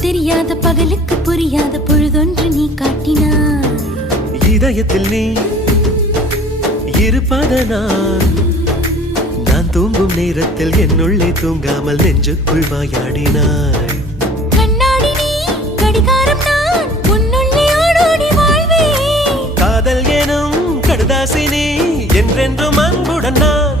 தெரியாத பகலுக்கு புரியாத பொழுதொன்று நீ காட்டினாய். இதயத்தில் நீ இருப்பதனால் நான் தூங்கும் நேரத்தில் என்னுள்ளே தூங்காமல் நெஞ்சுக்குள் வாயாடினாய். கண்ணாடி நீ கடிகாரம் நான் உன்னுள்ளே ஓடோடி வாழ்வேன். காதல் எனும் கடுதாசி நீ என்றென்றும் அன்புடன் நான்